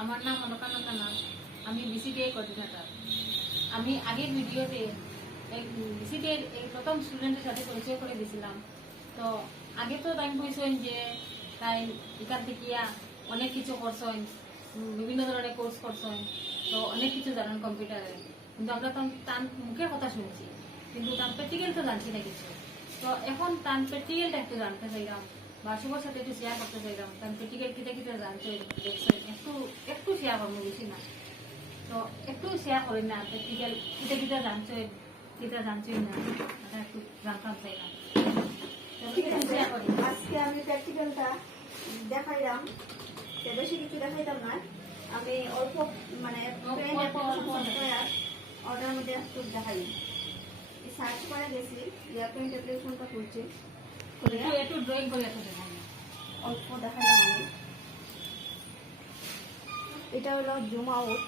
আমার নাম অলকানন্দা নাথ। আমি বিসিটিআই কোঅর্ডিনেটর। আমি আগের ভিডিওতে বিসিটিআই প্রথম স্টুডেন্টের সাথে পরিচয় করে দিয়েছিলাম। তো আগে তো তাই কইছেন যে তাই এখান থেকে অনেক কিছু করছেন, বিভিন্ন ধরনের কোর্স করছেন, তো অনেক কিছু জানেন কম্পিউটারে। কিন্তু আমরা তো তার মুখের কথা শুনছি, কিন্তু তার প্র্যাকটিক্যাল তো জানছি না কিছু। তো এখন তার প্র্যাকটিক্যালটা একটু জানতে চাইলাম বা সবার সাথে একটু শেয়ার করতে চাইলাম। তার প্র্যাকটিক্যাল কিটা কিটা জানছে দেখছেন, একটু একটু শেয়ার করবো, বেশি না। তো একটু শেয়ার করেন না, প্র্যাকটিক্যাল কিটা কিটা জানছে না, এটা একটু জানতাম চাইলাম। ঠিক আছে, আজকে আমি প্র্যাকটিক্যালটা দেখাইলাম, বেশি কিছু দেখাইতাম না। আমি অল্প মানে অর্ডার মধ্যে একটু দেখাই। সার্চ করে গেছি, পেন্ট অ্যাপ্লিকেশনটা করছি, একটু ড্রয়িং করে অল্প দেখাইলাম আমি। এটা হলো জুম আউট।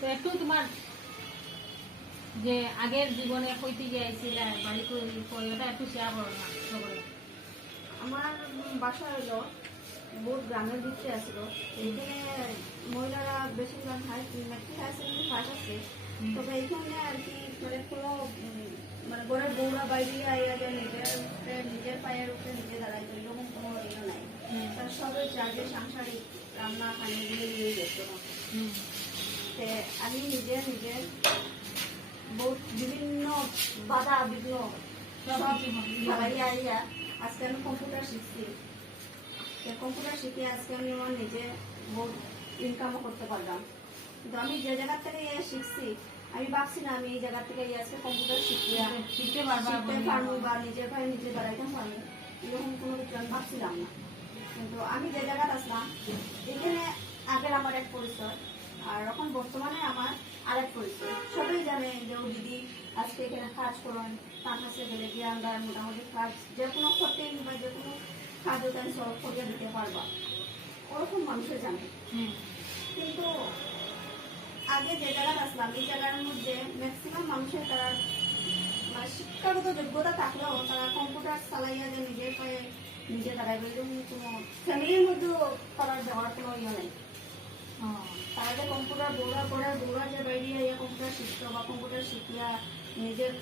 তো একটু তোমার যে আগের জীবনে কইতে গিয়েছিলে বাড়ি ওটা একটু শেয়ার করো না সবাই। আমার বাসা হলো বহুত গ্রামের দিকে আসলো। এইখানে মহিলারা বেশিরভাগ মেট্রিক হায়ার সেকেন্ডারি পাস আছে, তবে এইখানে আর কি মানে কোনো মানে ঘরের বউরা বাইরে আইয়া যায় নিজের পায়ের উপরে নিজে দাঁড়াইতো, এরকম কোনো ইয়ে নাই। তার সবের চার্জে সাংসারিক রান্না পানি দিয়ে নিয়ে যেত। আমি নিজের বহুত বিভিন্ন বাধা বিঘ্ন সব ভাবাইয়া আইয়া আজকে আমি কম্পিউটার শিখছি। কম্পিউটার শিখে আজকে আমি আমার নিজে বহুত ইনকামও করতে পারলাম। কিন্তু আমি যে জায়গা থেকে শিখছি, আমি ভাবছি না আমি এই জায়গা থেকে আজকে কম্পিউটার শিখতে পারবো বা নিজের ভাই নিজে দাঁড়াইতে পারবো, এরকম কোনো কিছু আমি ভাবছিলাম না। কিন্তু আমি যে জায়গাটা আসলাম, এখানে আগের আমার এক পরিচয়, আর এখন বর্তমানে আমার আরেক পরিচয়। সবাই জানে যে ও দিদি আজকে এখানে কাজ করেন, তার কাছে গেলে গিয়ে আমরা মোটামুটি কাজ যে কোনো ক্ষতি বা যে কোনো কাজ আমি সলভ করিয়ে দিতে পারবা, ওরকম মানুষই জানে। কিন্তু আগে যে জায়গাটা আসলাম, এই জায়গার মধ্যে ম্যাক্সিমাম মানুষের তারা মানে শিক্ষাগত যোগ্যতা থাকলেও তারা কম্পিউটার চালাইয়া যে নিজের পায়ে নিজে দাঁড়াইবে, এরকম কোনো ফ্যামিলির মধ্যেও তারা যাওয়ার কোনো ইয়ে নেই। তারা যে কম্পিউটার দৌড়া যে বাইরে কম্পিউটার শিখতো বা কম্পিউটার শিখিয়া নিজের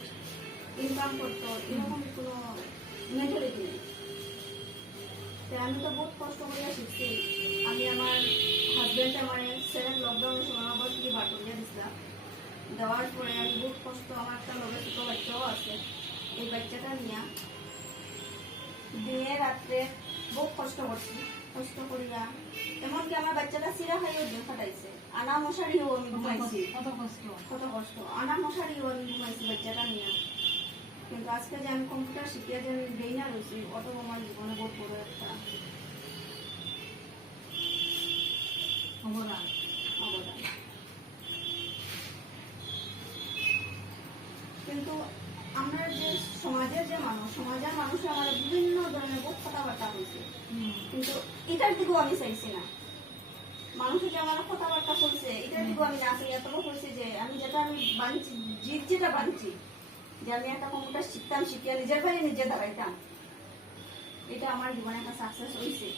ইনকাম করতো, এরকম কোনো মেন্টালিটি নেই। আমি তো বহুত কষ্ট করিয়া শিখছি। আমি আমার হাজব্যান্ড আমার সেভেন লকডাউনের সময় আমার থেকে বার করিয়া দিছিলাম। দেওয়ার পরে আমি বহুত কষ্ট, আমার একটা লগে ছোট বাচ্চাও আছে, এই বাচ্চাটা নিয়ে দিনে রাত্রে বহুত কষ্ট করছি। কষ্ট করিয়া এমনকি আমার বাচ্চাটা সিরা খাইও দিন কাটাইছে, আনা মশারিও আমি ঘুমাইছি। কত কষ্ট, আনা মশারিও আমি ঘুমাইছি বাচ্চাটা নিয়ে। কিন্তু আজকে যে আমি কম্পিউটার শিখিয়ে যে আমি দেই না রয়েছি, অত আমার জীবনে বহুত বড় একটা অবদান। কিন্তু আমরা যে সমাজের মানুষ আমার বিভিন্ন ধরনের বহুত কথাবার্তা হয়েছে, কিন্তু এটার দিকেও আমি চাইছি না। মানুষের যে আমার কথাবার্তা করছে এটার দিকেও আমি না চাই। এত হয়েছে যে আমি বানছি, যেটা বানছি যে আমি একটা কম্পিউটার শিখতাম, শিখিয়া নিজের ভাই নিজে দাঁড়াইতাম, এটা আমার জীবনে একটা সাকসেস হয়েছে।